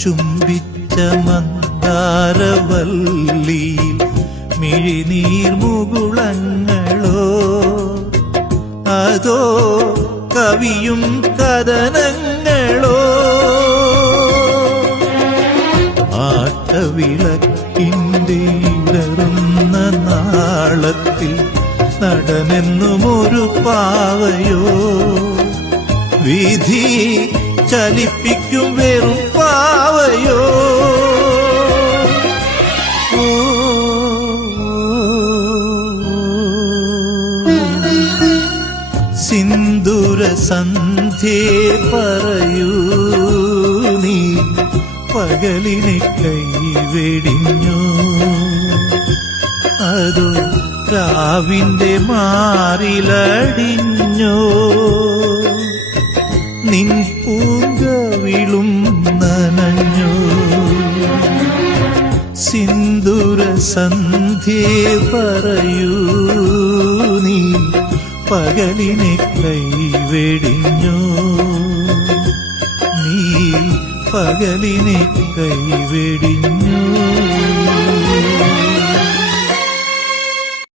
ചുംബിച്ച മന്ദാരവല്ലിയിൽ മിഴിനീർ മുകുളങ്ങളോ അതോ കവിയും കഥനങ്ങളോ ആട്ടവിളക്കിൻ്റെ ഇടറുന്ന നാളത്തിൽ നടനെന്നുമൊരു പാവയോ വിധി ചലിപ്പിക്കും വെറും പാവയോ സിന്ദൂര സന്ധ്യേ പറയൂ നീ പകലിനെ കൈവെടിഞ്ഞോ അതോ രാവിന്റെ മാറിലടിഞ്ഞോ നിൻ പൂങ്കവിളും നനഞ്ഞോ സിന്ദൂര സന്ധ്യേ പറയൂ നീ പകലിനെ കൈവെടിഞ്ഞോ നീ പകലിനെ കൈവെടിഞ്ഞോ